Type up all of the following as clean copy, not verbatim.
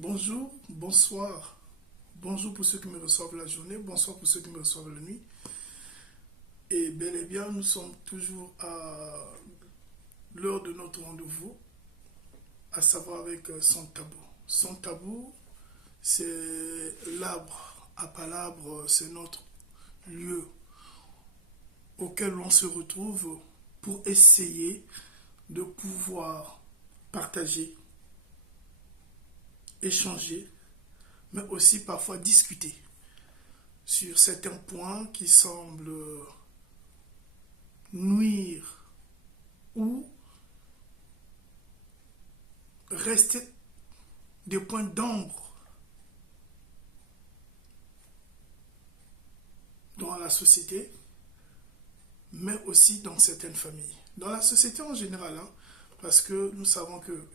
Bonjour, bonsoir. Bonjour pour ceux qui me reçoivent la journée, bonsoir pour ceux qui me reçoivent la nuit. Et bel et bien, nous sommes toujours à l'heure de notre rendez-vous, à savoir avec Son Tabou. Son Tabou, c'est l'arbre à palabre, c'est notre lieu auquel on se retrouve pour essayer de pouvoir partager, échanger, mais aussi parfois discuter sur certains points qui semblent nuire ou rester des points d'ombre dans la société, mais aussi dans certaines familles. Dans la société en général, hein, parce que nous savons que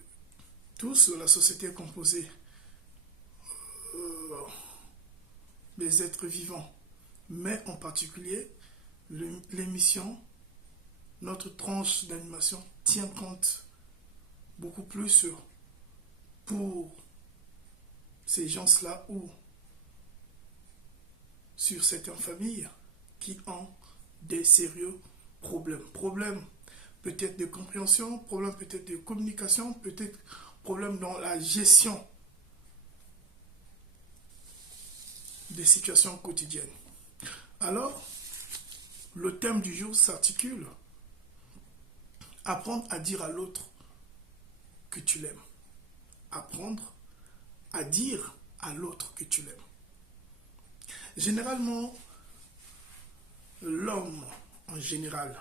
tous, la société est composée euh, des êtres vivants, mais en particulier, l'émission, notre tranche d'animation tient compte beaucoup plus pour ces gens-là ou sur certaines familles qui ont des sérieux problèmes. Problèmes peut-être de compréhension, problèmes peut-être de communication, peut-être problèmes dans la gestion des situations quotidiennes. Alors, le thème du jour s'articule: apprendre à dire à l'autre que tu l'aimes. Apprendre à dire à l'autre que tu l'aimes. Généralement, l'homme en général,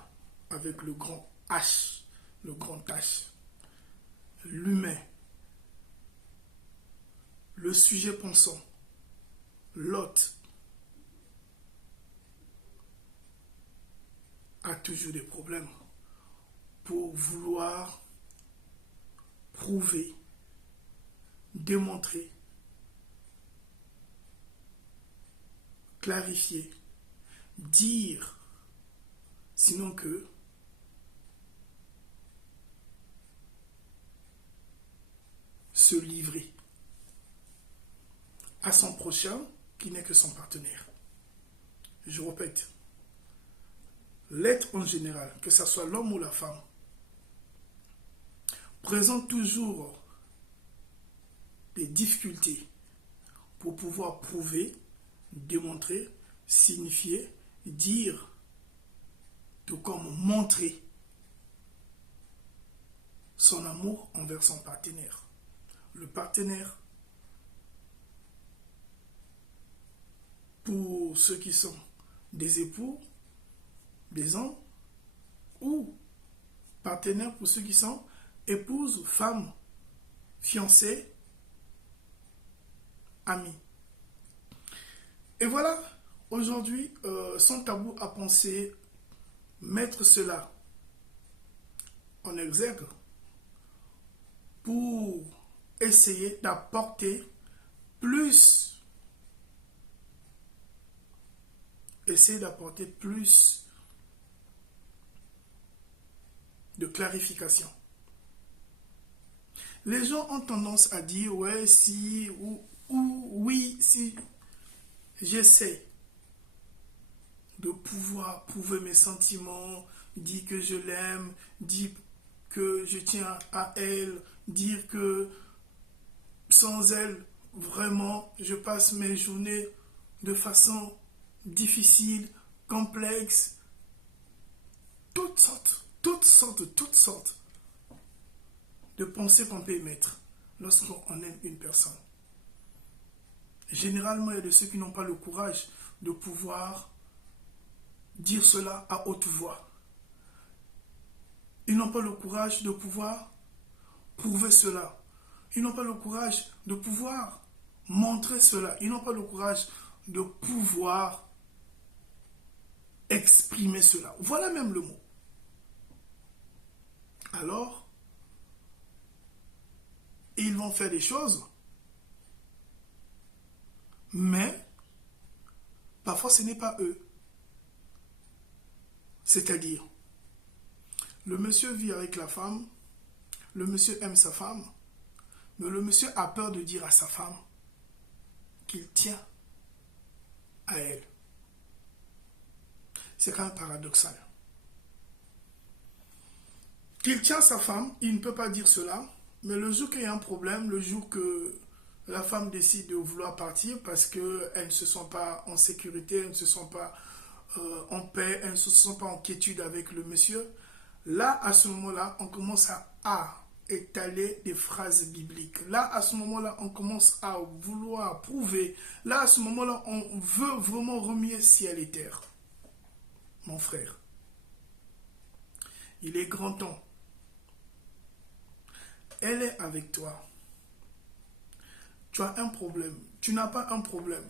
avec le grand H, l'humain, le sujet pensant, l'autre, a toujours des problèmes pour vouloir prouver, démontrer, clarifier, dire, sinon que se livrer à son prochain qui n'est que son partenaire. Je répète, l'être en général, que ce soit l'homme ou la femme, présente toujours des difficultés pour pouvoir prouver, démontrer, signifier, dire, tout comme montrer son amour envers son partenaire. Le partenaire, pour ceux qui sont des époux, des hommes, ou partenaire pour ceux qui sont épouses, femmes, fiancés, amis. Et voilà, aujourd'hui, Son Tabou a pensé mettre cela en exergue pour essayer d'apporter plus, de clarification. Les gens ont tendance à dire ouais, si, ou oui, si j'essaie de pouvoir prouver mes sentiments, dire que je l'aime, dire que je tiens à elle, dire que sans elle, vraiment, je passe mes journées de façon difficile, complexe, toutes sortes de pensées qu'on peut émettre lorsqu'on aime une personne. Généralement, il y a de ceux qui n'ont pas le courage de pouvoir dire cela à haute voix. Ils n'ont pas le courage de pouvoir prouver cela. Ils n'ont pas le courage de pouvoir montrer cela. Ils n'ont pas le courage de pouvoir exprimer cela. Voilà même le mot. Alors, ils vont faire des choses, mais parfois ce n'est pas eux. C'est-à-dire, le monsieur vit avec la femme, le monsieur aime sa femme, Mais le monsieur a peur de dire à sa femme qu'il tient à elle. C'est quand même paradoxal. Qu'il tient sa femme, il ne peut pas dire cela, mais le jour qu'il y a un problème, le jour que la femme décide de vouloir partir parce qu'elle ne se sent pas en sécurité, elle ne se sent pas en paix, elle ne se sent pas en quiétude avec le monsieur, là, à ce moment-là, on commence à étaler des phrases bibliques. Là, à ce moment-là, on commence à vouloir prouver. Là, à ce moment-là, on veut vraiment remuer ciel et terre. Mon frère, il est grand temps. Elle est avec toi. Tu as un problème. Tu n'as pas un problème.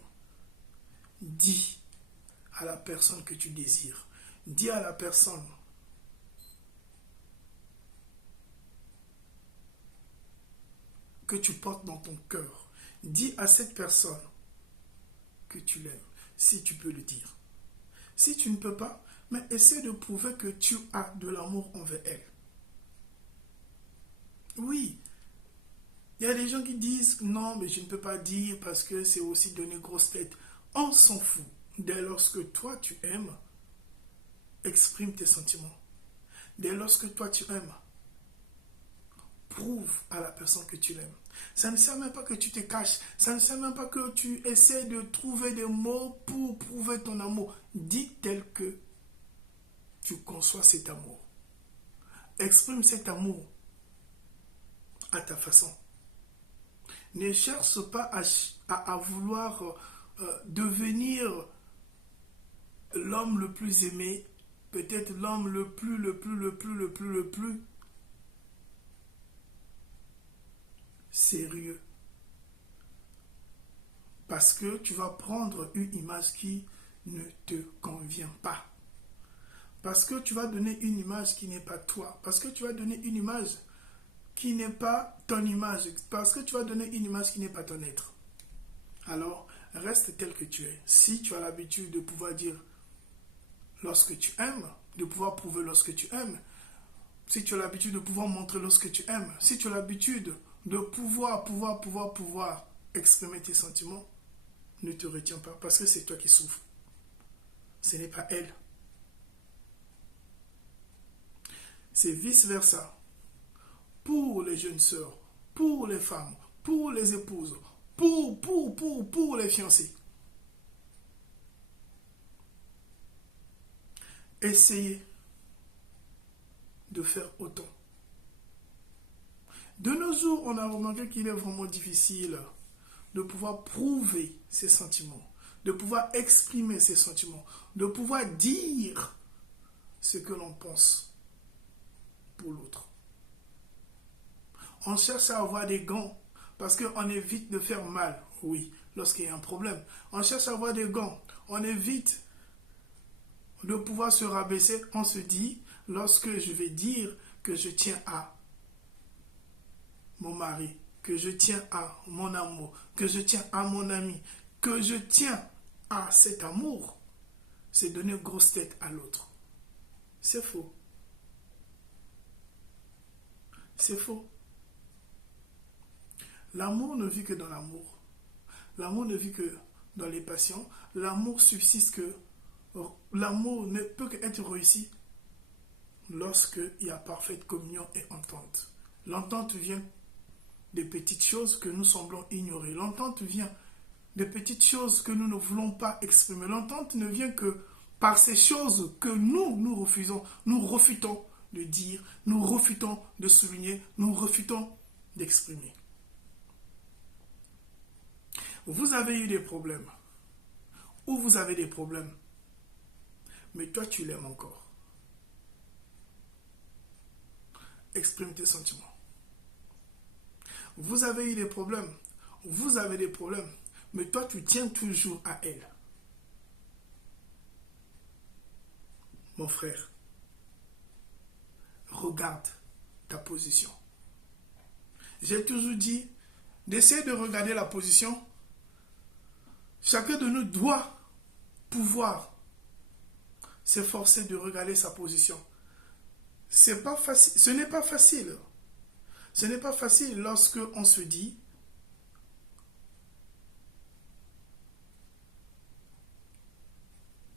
Dis à la personne que tu désires. Dis à la personne que tu portes dans ton cœur. Dis à cette personne que tu l'aimes, si tu peux le dire. Si tu ne peux pas, mais essaie de prouver que tu as de l'amour envers elle. Oui, il y a des gens qui disent non, mais je ne peux pas dire parce que c'est aussi donner grosse tête. On s'en fout. Dès lors que toi tu aimes, exprime tes sentiments. Dès lors que toi tu aimes, prouve à la personne que tu l'aimes. Ça ne sert même pas que tu te caches. Ça ne sert même pas que tu essaies de trouver des mots pour prouver ton amour. Dis tel que tu conçois cet amour. Exprime cet amour à ta façon. Ne cherche pas à vouloir devenir l'homme le plus aimé, peut-être l'homme le plus sérieux. Parce que tu vas prendre une image qui ne te convient pas. Parce que tu vas donner une image qui n'est pas toi. Parce que tu vas donner une image qui n'est pas ton image. Parce que tu vas donner une image qui n'est pas ton être. Alors, reste tel que tu es. Si tu as l'habitude de pouvoir dire lorsque tu aimes, de pouvoir prouver lorsque tu aimes, si tu as l'habitude de pouvoir montrer lorsque tu aimes, si tu as l'habitude de pouvoir exprimer tes sentiments, ne te retiens pas parce que c'est toi qui souffres. Ce n'est pas elle. C'est vice-versa. Pour les jeunes sœurs, pour les femmes, pour les épouses, pour les fiancés. Essayez de faire autant. De nos jours, on a remarqué qu'il est vraiment difficile de pouvoir prouver ses sentiments, de pouvoir exprimer ses sentiments, de pouvoir dire ce que l'on pense pour l'autre. On cherche à avoir des gants parce qu'on évite de faire mal, oui, lorsqu'il y a un problème. On cherche à avoir des gants, on évite de pouvoir se rabaisser. On se dit, lorsque je vais dire que je tiens à mon mari, que je tiens à mon amour, que je tiens à mon ami, que je tiens à cet amour, c'est donner grosse tête à l'autre. C'est faux. C'est faux. L'amour ne vit que dans l'amour. L'amour ne vit que dans les passions. L'amour subsiste que... L'amour ne peut qu'être réussi lorsqu'il y a parfaite communion et entente. L'entente vient des petites choses que nous semblons ignorer. L'entente vient des petites choses que nous ne voulons pas exprimer. L'entente ne vient que par ces choses que nous refusons. Nous refutons de dire, nous refutons de souligner, nous refutons d'exprimer. Vous avez eu des problèmes, ou vous avez des problèmes, mais toi tu l'aimes encore. Exprime tes sentiments. Vous avez eu des problèmes, vous avez des problèmes, mais toi tu tiens toujours à elle. Mon frère, regarde ta position. J'ai toujours dit d'essayer de regarder la position. Chacun de nous doit pouvoir s'efforcer de regarder sa position. C'est pas facile. Ce n'est pas facile. Ce n'est pas facile lorsque on se dit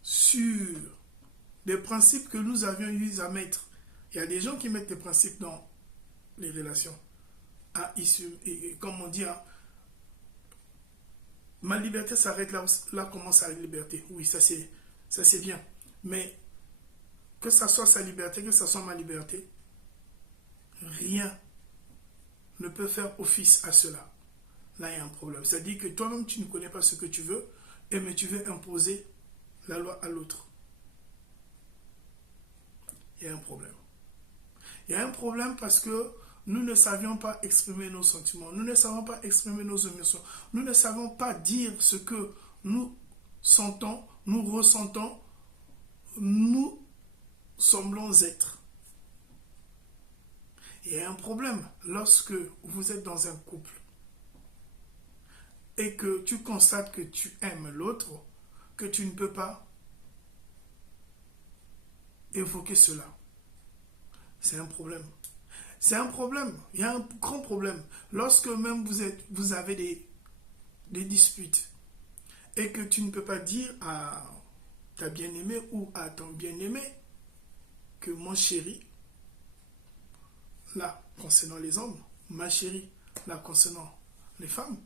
sur des principes que nous avions eu à mettre. Il y a des gens qui mettent des principes dans les relations. Ah, comme on dit, hein, ma liberté s'arrête là commence la liberté. Oui, ça c'est bien. Mais que ça soit sa liberté, que ça soit ma liberté, rien ne peut faire office à cela. Là, il y a un problème. C'est-à-dire que toi-même, tu ne connais pas ce que tu veux, mais tu veux imposer la loi à l'autre. Il y a un problème. Il y a un problème parce que nous ne savions pas exprimer nos sentiments, nous ne savons pas exprimer nos émotions, nous ne savons pas dire ce que nous sentons, nous ressentons, nous semblons être. Il y a un problème lorsque vous êtes dans un couple et que tu constates que tu aimes l'autre, que tu ne peux pas évoquer cela. C'est un problème. C'est un problème. Il y a un grand problème. Lorsque même vous avez des disputes et que tu ne peux pas dire à ta bien-aimée ou à ton bien-aimé que mon chéri, là, concernant les hommes, ma chérie, là, concernant les femmes,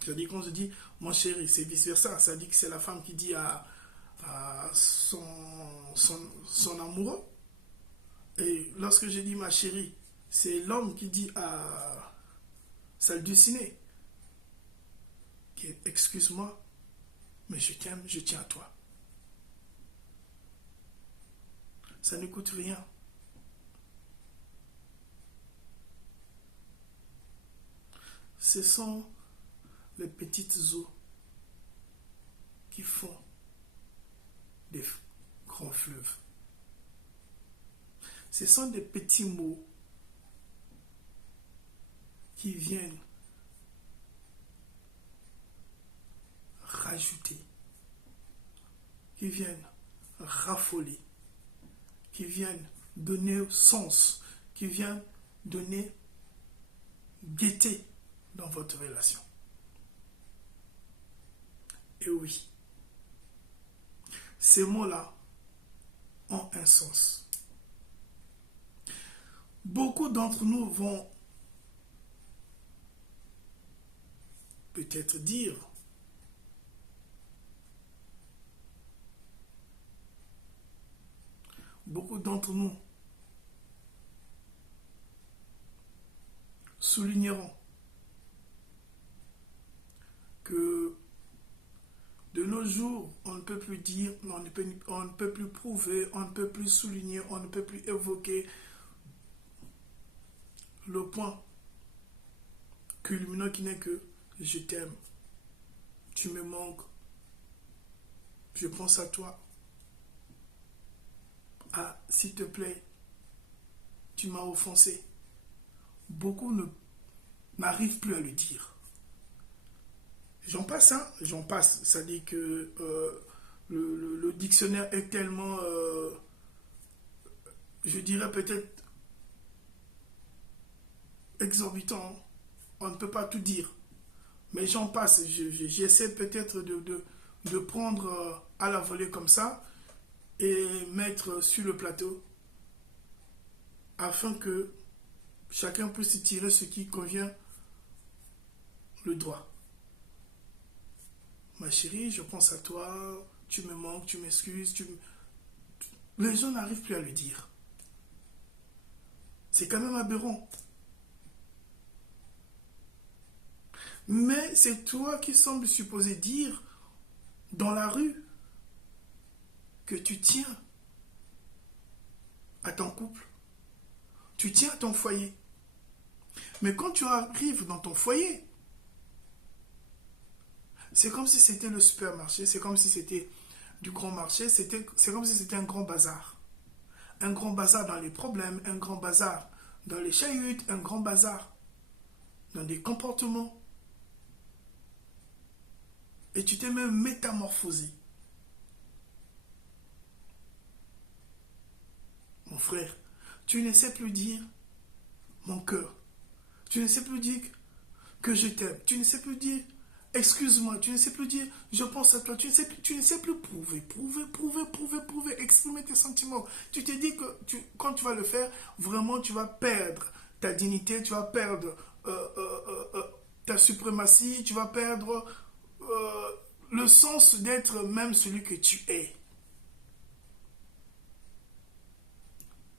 c'est-à-dire qu'on se dit mon chéri, c'est vice-versa. Ça dit que c'est la femme qui dit à son amoureux. Et lorsque je dis ma chérie, c'est l'homme qui dit à celle du ciné, excuse-moi, mais je t'aime, je tiens à toi. Ça ne coûte rien. Ce sont les petites eaux qui font des grands fleuves. Ce sont des petits mots qui viennent rajouter, qui viennent raffoler, qui viennent donner sens, qui viennent donner gaieté dans votre relation. Et oui, ces mots-là ont un sens. Beaucoup d'entre nous vont peut-être dire beaucoup d'entre nous souligneront que de nos jours, on ne peut plus dire, on ne peut plus prouver, on ne peut plus souligner, on ne peut plus évoquer le point culminant qui n'est que je t'aime, tu me manques, je pense à toi. Ah, s'il te plaît, tu m'as offensé. Beaucoup n'arrivent plus à le dire. J'en passe, hein, j'en passe. Ça dit que le dictionnaire est tellement, je dirais peut-être exorbitant. On ne peut pas tout dire. Mais j'en passe. J'essaie peut-être de prendre à la volée comme ça et mettre sur le plateau afin que chacun puisse tirer ce qui convient le droit. Ma chérie, je pense à toi, tu me manques, tu m'excuses, Les gens n'arrivent plus à le dire. C'est quand même aberrant. Mais c'est toi qui sembles supposer dire dans la rue que tu tiens à ton couple, tu tiens à ton foyer. Mais quand tu arrives dans ton foyer, c'est comme si c'était le supermarché, c'est comme si c'était du grand marché, c'est comme si c'était un grand bazar. Un grand bazar dans les problèmes, un grand bazar dans les chahutes, un grand bazar dans des comportements. Et tu t'es même métamorphosé. Mon frère, tu ne sais plus dire mon cœur. Tu ne sais plus dire que je t'aime. Tu ne sais plus dire excuse-moi. Tu ne sais plus dire je pense à toi. Tu ne sais plus prouver, exprimer tes sentiments. Tu te dis que quand tu vas le faire, vraiment tu vas perdre ta dignité, tu vas perdre ta suprématie, tu vas perdre euh, le sens d'être même celui que tu es.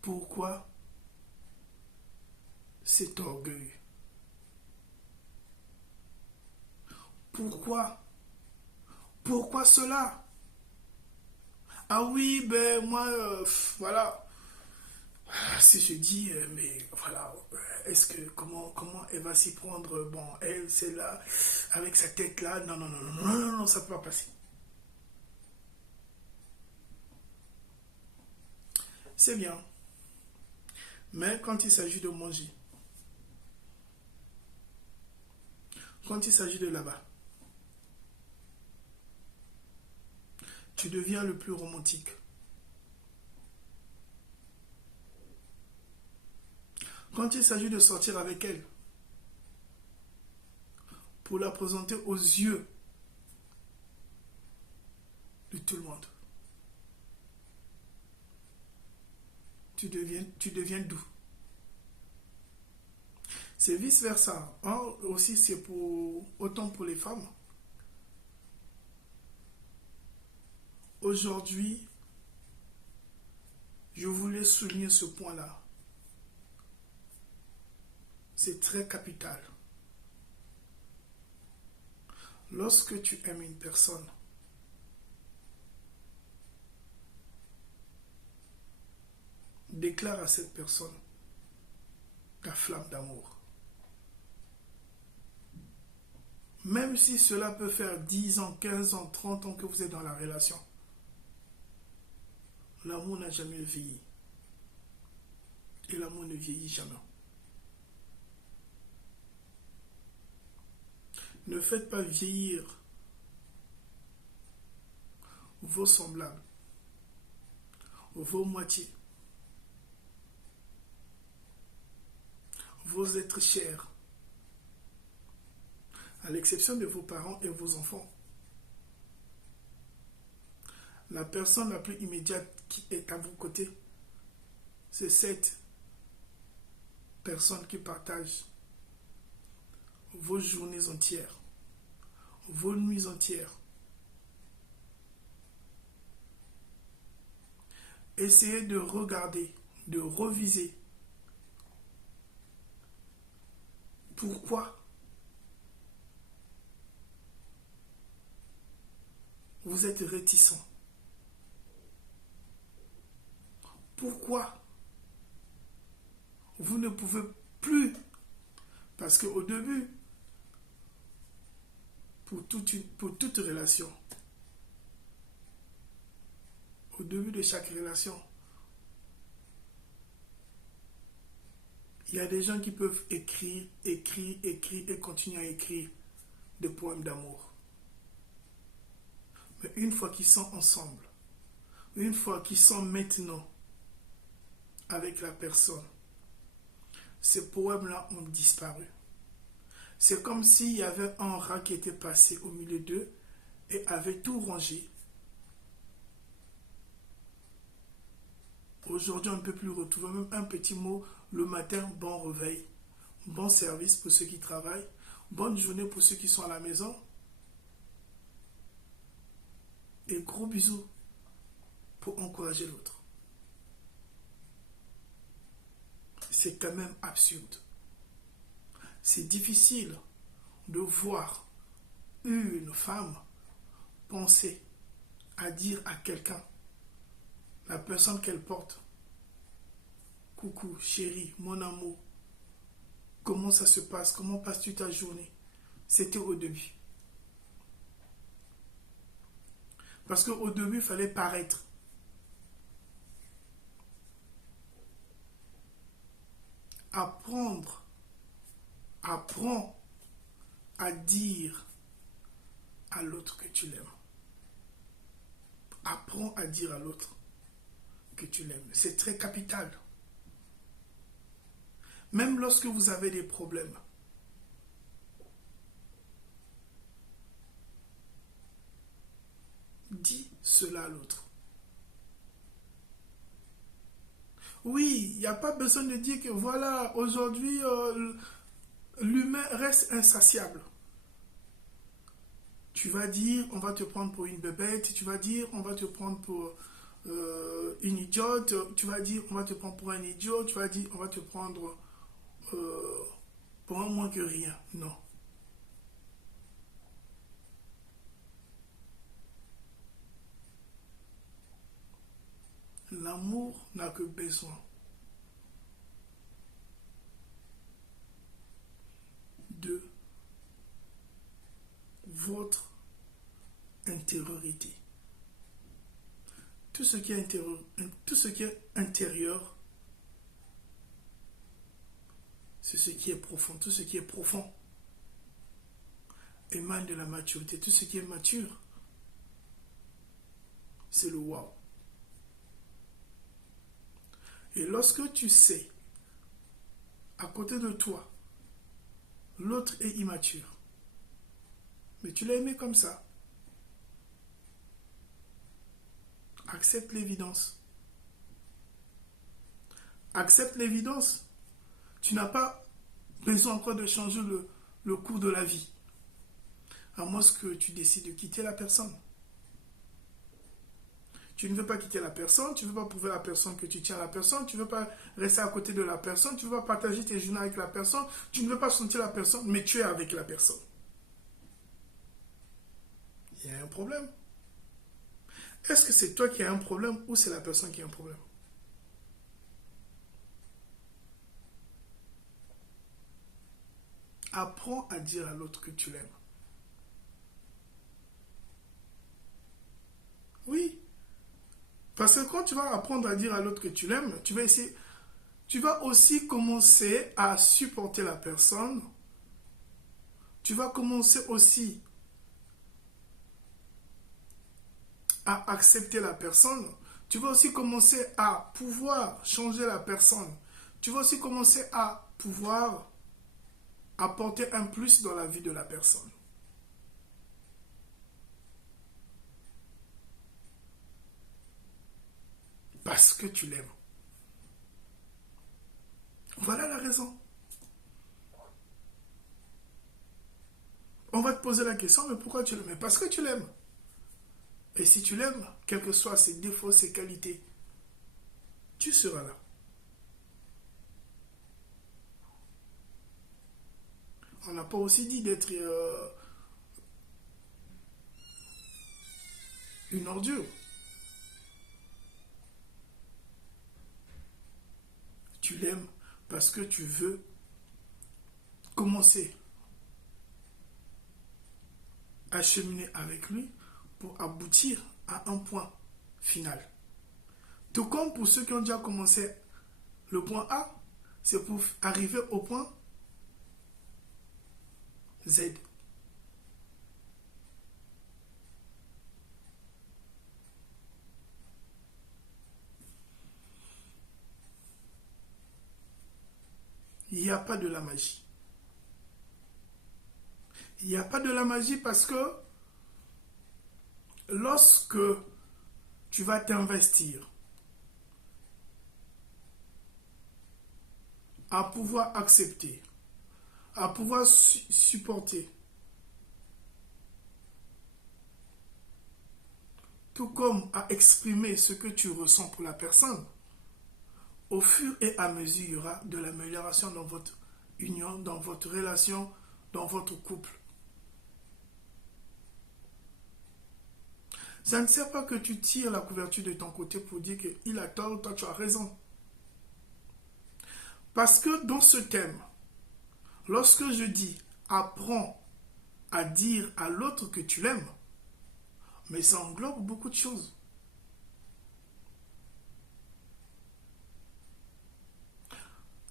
Pourquoi cet orgueil? Pourquoi? Pourquoi cela? Ah oui, ben moi, voilà. Si je dis, mais voilà, est-ce que, comment elle va s'y prendre? Bon, elle, c'est là, avec sa tête là. Non, non, non, non, non, non, non, ça ne peut pas passer. C'est bien. Mais quand il s'agit de manger, quand il s'agit de là-bas, tu deviens le plus romantique. Quand il s'agit de sortir avec elle, pour la présenter aux yeux de tout le monde, tu deviens doux. C'est vice-versa. Hein? Aussi, c'est autant pour les femmes. Aujourd'hui, je voulais souligner ce point-là. C'est très capital. Lorsque tu aimes une personne, déclare à cette personne ta flamme d'amour. Même si cela peut faire 10 ans, 15 ans, 30 ans que vous êtes dans la relation, l'amour n'a jamais vieilli. Et l'amour ne vieillit jamais. Ne faites pas vieillir vos semblables, vos moitiés, vos êtres chers, à l'exception de vos parents et vos enfants. La personne la plus immédiate qui est à vos côtés, c'est cette personne qui partage vos journées entières, vos nuits entières. Essayez de regarder, de reviser. Pourquoi vous êtes réticent? Pourquoi vous ne pouvez plus? Parce qu'au début, pour toute relation, au début de chaque relation, il y a des gens qui peuvent écrire et continuer à écrire des poèmes d'amour. Mais une fois qu'ils sont ensemble, une fois qu'ils sont maintenant avec la personne, ces poèmes-là ont disparu. C'est comme s'il y avait un rat qui était passé au milieu d'eux et avait tout rongé. Aujourd'hui, on ne peut plus retrouver même un petit mot le matin, bon réveil, bon service pour ceux qui travaillent, bonne journée pour ceux qui sont à la maison. Et gros bisous pour encourager l'autre. C'est quand même absurde. C'est difficile de voir une femme penser à dire à quelqu'un, la personne qu'elle porte, coucou, chérie, mon amour, comment ça se passe, comment passes-tu ta journée? C'était au début. Parce qu'au début, il fallait paraître. Apprends à dire à l'autre que tu l'aimes. Apprends à dire à l'autre que tu l'aimes. C'est très capital. Même lorsque vous avez des problèmes. Dis cela à l'autre. Oui, il n'y a pas besoin de dire que voilà, aujourd'hui, l'humain reste insatiable. Tu vas dire, on va te prendre pour une bébête, tu vas dire, on va te prendre pour une idiote, tu vas dire, on va te prendre pour un idiot, tu vas dire, on va te prendre pour un moins que rien. Non. L'amour n'a que besoin de votre intériorité. Tout ce qui est intérieur, c'est ce qui est profond. Tout ce qui est profond émane de la maturité. Tout ce qui est mature, c'est le wow. Et lorsque tu sais, à côté de toi, l'autre est immature, mais tu l'as aimé comme ça, accepte l'évidence. Accepte l'évidence. Tu n'as pas besoin encore de changer le cours de la vie. À moins que tu décides de quitter la personne. Tu ne veux pas quitter la personne, tu ne veux pas prouver à la personne que tu tiens à la personne, tu ne veux pas rester à côté de la personne, tu ne veux pas partager tes journées avec la personne, tu ne veux pas sentir la personne, mais tu es avec la personne. Il y a un problème. Est-ce que c'est toi qui as un problème ou c'est la personne qui a un problème? Apprends à dire à l'autre que tu l'aimes. Oui. Parce que quand tu vas apprendre à dire à l'autre que tu l'aimes, tu vas aussi commencer à supporter la personne. Tu vas commencer aussi à accepter la personne. Tu vas aussi commencer à pouvoir changer la personne. Tu vas aussi commencer à pouvoir apporter un plus dans la vie de la personne. Parce que tu l'aimes. Voilà la raison. On va te poser la question, mais pourquoi tu l'aimes? Parce que tu l'aimes. Et si tu l'aimes, quels que soient ses défauts, ses qualités, tu seras là. On n'a pas aussi dit d'être une ordure. Tu l'aimes parce que tu veux commencer à cheminer avec lui pour aboutir à un point final. Tout comme pour ceux qui ont déjà commencé le point A, c'est pour arriver au point Z. Il n'y a pas de la magie. Il n'y a pas de la magie parce que lorsque tu vas t'investir à pouvoir accepter, à pouvoir supporter, tout comme à exprimer ce que tu ressens pour la personne, au fur et à mesure, il y aura de l'amélioration dans votre union, dans votre relation, dans votre couple. Ça ne sert pas que tu tires la couverture de ton côté pour dire qu'il a tort, toi tu as raison. Parce que dans ce thème, lorsque je dis apprends à dire à l'autre que tu l'aimes, mais ça englobe beaucoup de choses.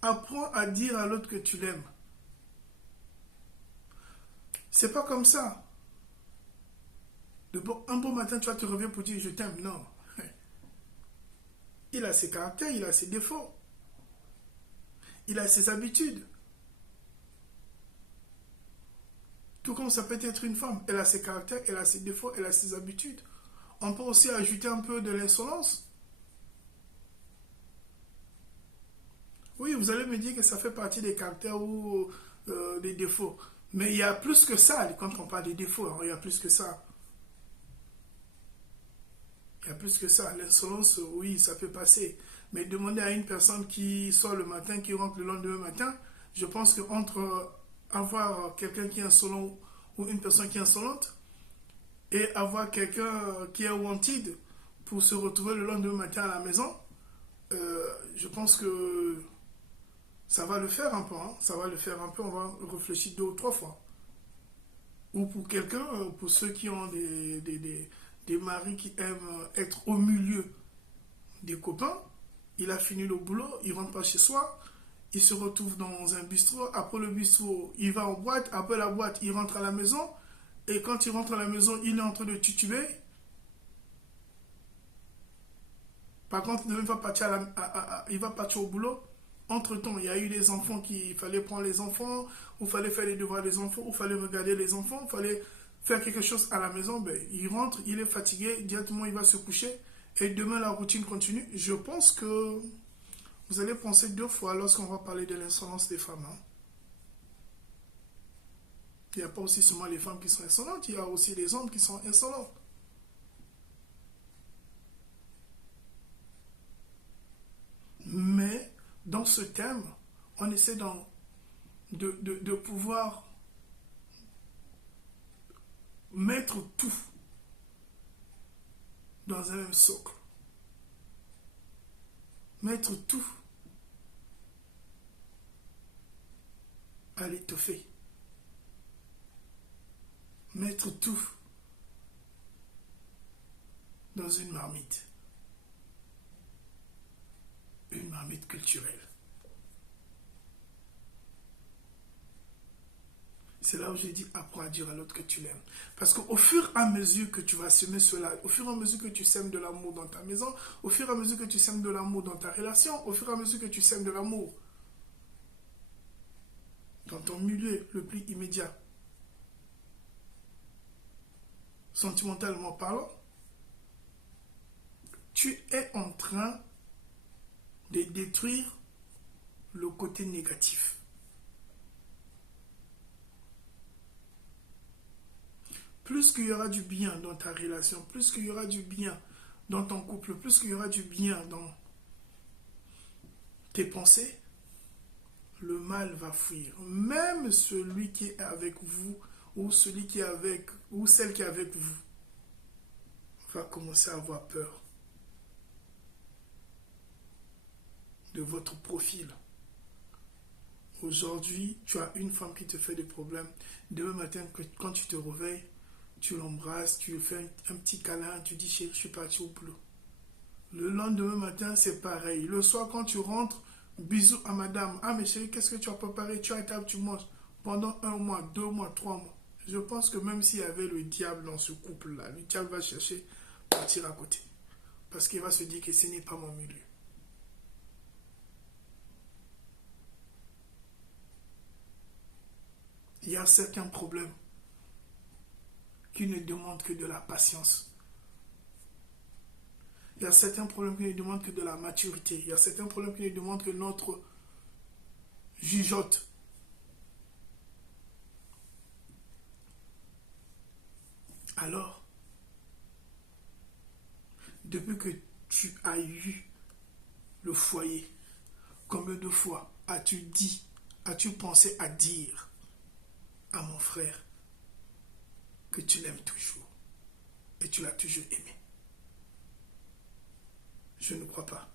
Apprends à dire à l'autre que tu l'aimes. C'est pas comme ça. Un beau matin, tu vas te revenir pour dire je t'aime. Non. Il a ses caractères, il a ses défauts. il a ses habitudes. Tout comme ça peut être une femme. Elle a ses caractères, elle a ses défauts, elle a ses habitudes. On peut aussi ajouter un peu de l'insolence. Oui, vous allez me dire que ça fait partie des caractères ou des défauts. Mais il y a plus que ça, quand on parle des défauts, hein, il y a plus que ça. Il y a plus que ça. L'insolence, oui, ça peut passer. Mais demander à une personne qui sort le matin, qui rentre le lendemain matin, je pense qu'entre avoir quelqu'un qui est insolent ou une personne qui est insolente et avoir quelqu'un qui est wanted pour se retrouver le lendemain matin à la maison, je pense que ça va le faire un peu. Hein. Ça va le faire un peu. On va réfléchir 2 ou 3 fois. Ou pour quelqu'un, pour ceux qui ont des maris qui aiment être au milieu des copains, il a fini le boulot, il rentre pas chez soi, il se retrouve dans un bistrot, après le bistrot, il va en boîte, après la boîte, il rentre à la maison, et quand il rentre à la maison, il est en train de tituber. Par contre, il va partir, il va partir au boulot. Entre-temps, il y a eu des enfants il fallait prendre les enfants, ou il fallait faire les devoirs des enfants, ou il fallait regarder les enfants, il fallait faire quelque chose à la maison. Ben, il rentre, il est fatigué, directement il va se coucher, et demain la routine continue. Je pense que vous allez penser 2 fois lorsqu'on va parler de l'insolence des femmes. Hein. Il n'y a pas aussi seulement les femmes qui sont insolentes, il y a aussi les hommes qui sont insolents. Mais dans ce thème, on essaie de pouvoir mettre tout dans un même socle. Mettre tout à l'étoffer. Mettre tout dans une marmite. Une marmite culturelle. C'est là où j'ai dit apprends à dire à l'autre que tu l'aimes. Parce qu'au fur et à mesure que tu vas semer cela, au fur et à mesure que tu sèmes de l'amour dans ta maison, au fur et à mesure que tu sèmes de l'amour dans ta relation, au fur et à mesure que tu sèmes de l'amour dans ton milieu le plus immédiat, sentimentalement parlant, tu es en train de détruire le côté négatif. Plus qu'il y aura du bien dans ta relation, plus qu'il y aura du bien dans ton couple, plus qu'il y aura du bien dans tes pensées, le mal va fuir. Même celui qui est avec vous, ou celui qui est avec, ou celle qui est avec vous, va commencer à avoir peur de votre profil. Aujourd'hui, tu as une femme qui te fait des problèmes. Demain matin, quand tu te réveilles, tu l'embrasses, tu lui fais un petit câlin, tu dis chérie, je suis parti au boulot. Le lendemain matin, c'est pareil. Le soir, quand tu rentres, bisous à madame. Ah, mais chérie, qu'est-ce que tu as préparé? Tu as à table, tu manges. Pendant 1 mois, 2 mois, 3 mois. Je pense que même s'il y avait le diable dans ce couple-là, le diable va chercher à partir à côté. Parce qu'il va se dire que ce n'est pas mon milieu. Il y a certains problèmes qui ne demandent que de la patience. Il y a certains problèmes qui ne demandent que de la maturité. Il y a certains problèmes qui ne demandent que notre jugeote. Alors, depuis que tu as eu le foyer, combien de fois as-tu pensé à dire à mon frère que tu l'aimes toujours et tu l'as toujours aimé? Je ne crois pas.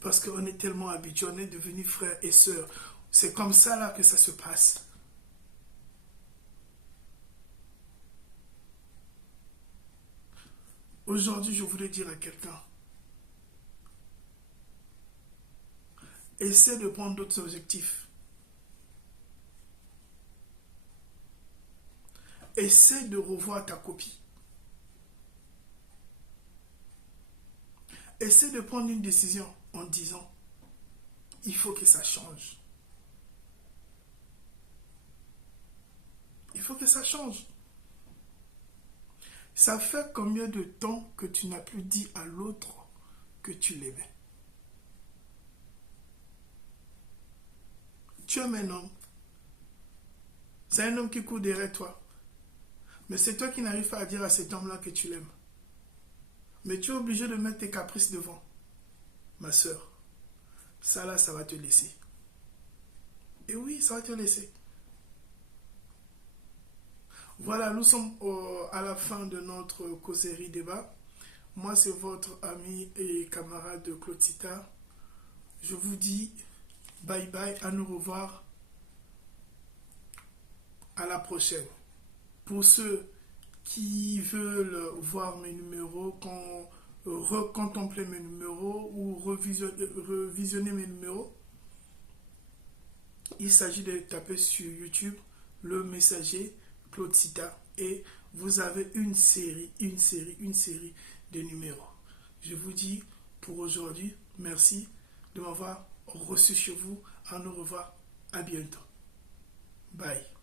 Parce qu'on est tellement habitués, on est devenus frères et sœurs. C'est comme ça là que ça se passe. Aujourd'hui, je voulais dire à quelqu'un, essaie de prendre d'autres objectifs. Essaie de revoir ta copie. Essaie de prendre une décision en disant, Il faut que ça change. Il faut que ça change. Ça fait combien de temps que tu n'as plus dit à l'autre que tu l'aimais? Tu aimes un homme. C'est un homme qui court derrière toi. Mais c'est toi qui n'arrives pas à dire à cet homme-là que tu l'aimes. Mais tu es obligé de mettre tes caprices devant. Ma soeur, ça là, ça va te laisser. Et oui, ça va te laisser. Voilà, nous sommes à la fin de notre causerie débat. Moi, c'est votre ami et camarade Claude Sita. Je vous dis bye bye, à nous revoir. À la prochaine. Pour ceux qui veulent voir mes numéros, recontempler mes numéros ou revisionner mes numéros, il s'agit de taper sur YouTube le messager Claude Sita et vous avez une série de numéros. Je vous dis pour aujourd'hui, merci de m'avoir reçu chez vous. À nous revoir, à bientôt. Bye.